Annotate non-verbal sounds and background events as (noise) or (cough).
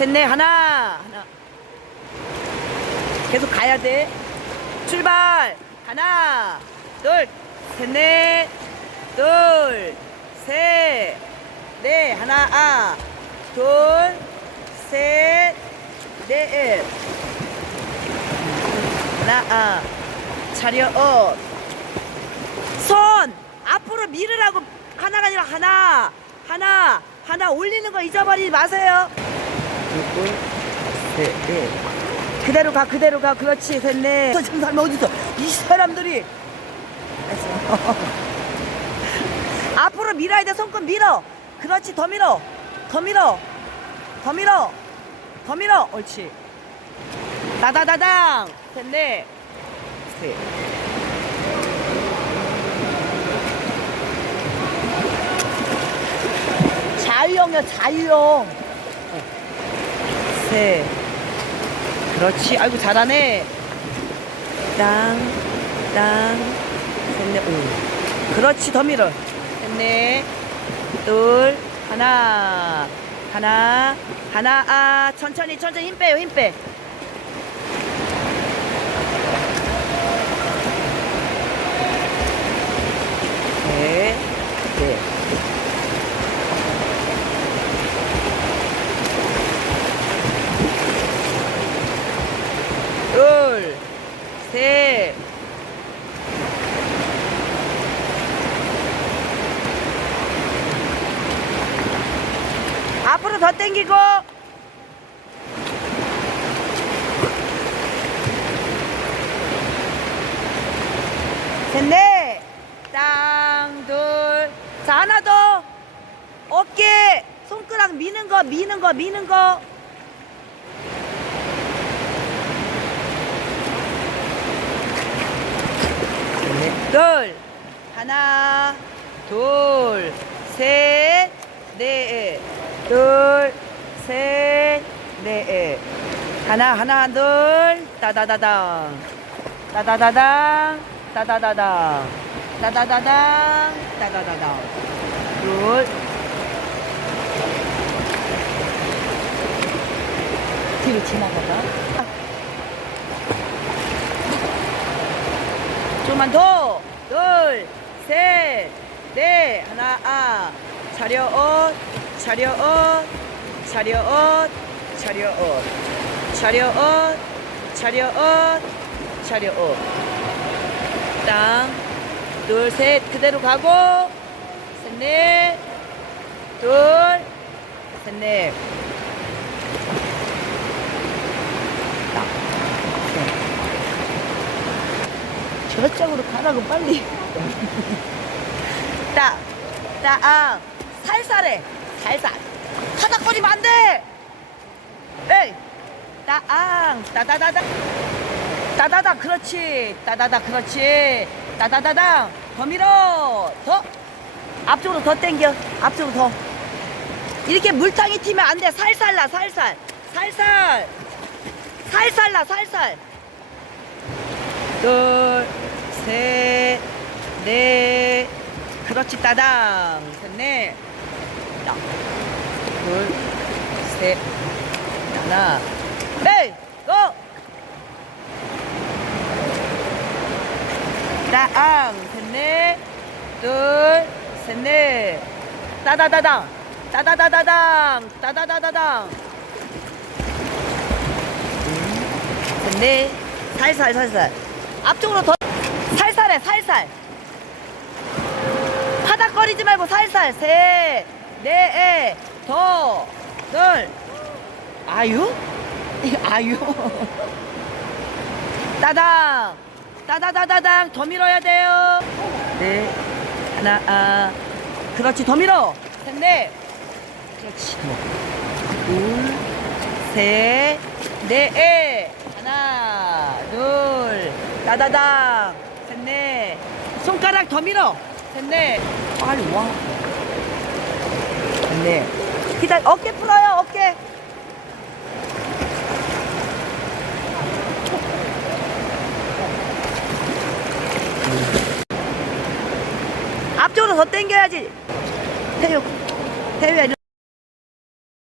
셋넷 하나. 하나. 계속 가야 돼. 출발. 하나 둘 셋넷 둘 셋 넷. 하나 아. 둘 셋 넷. 하나 아. 차려 어. 손! 앞으로 밀으라고. 하나가 아니라 하나. 하나 하나 올리는 거 잊어버리지 마세요 셋 넷 그대로 가 그대로 가. 그렇지. 셋넷. 지금 사람 어디 있어? 이 사람들이. (laughs) 앞으로 밀어야 돼. 손끝 밀어. 그렇지. 더 밀어. 더 밀어. 더 밀어. 더 밀어. 옳지. 다다다당. 셋 넷. 셋. 자유형이야 자유형 셋 그렇지. 아이고 잘하네. 땅 땅. 셋넷 오. 그렇지 더 밀어 셋넷 둘 하나. 하나 하나. 아 천천히 천천히 힘 빼요 힘 빼 네, 네. 둘, 셋. 앞으로 더 당기고. 셋넷. 땅, 둘. 자, 하나 더. 어깨, 손가락 미는 거, 미는 거, 미는 거. 둘, 하나, 둘, 셋, 넷, 둘, 셋, 넷, 하나, 하나, 둘, 따다다당, 따다다당, 따다다당, 따다다당, 따다다당, 둘, 뒤로 지나가다. 좀만 더. 둘, 셋, 넷. 하나, 아. 차려옷, 차려옷, 차려옷, 차려옷, 차려옷, 차려옷, 차려옷. 땅. 둘, 셋. 그대로 가고. 셋, 넷. 둘, 셋, 넷. 저쪽으로 가라고 빨리. (laughs) 따, 따, 아, 살살해, 살살. 하닥거리면 안 돼. 에이, 따앙, 따다다다, 따다다, 그렇지, 따다다, 그렇지, 따다다당. 더 밀어, 더 앞쪽으로 더 당겨, 앞쪽으로 더. 이렇게 물탕이 튀면 안 돼. 살살 나, 살살, 살살, 살살 나, 살살. 둘, 셋, 넷. 그렇지, 따당. 셋, 넷. 땅. 둘, 셋, 하나. 에이, 고! 따앙. 셋, 넷. 둘, 셋, 넷. 따다다당. 따다다다당. 따다다다당. 셋, 넷. 살살, 살살. 앞쪽으로 더 살살해 살살. 파닥거리지 말고 살살. 셋넷더둘 아유? (laughs) 아유. 따당. 따다다다당. 더 밀어야 돼요. 네. 하나 아. 그렇지 더 밀어. 셋넷 그렇지. 둘셋넷 하나 둘. 따다당 손가락 더 밀어. 셋넷 빨리 와. 셋넷 기다려. 어깨 풀어요 어깨. 앞쪽으로 더 당겨야지. 태유 태유야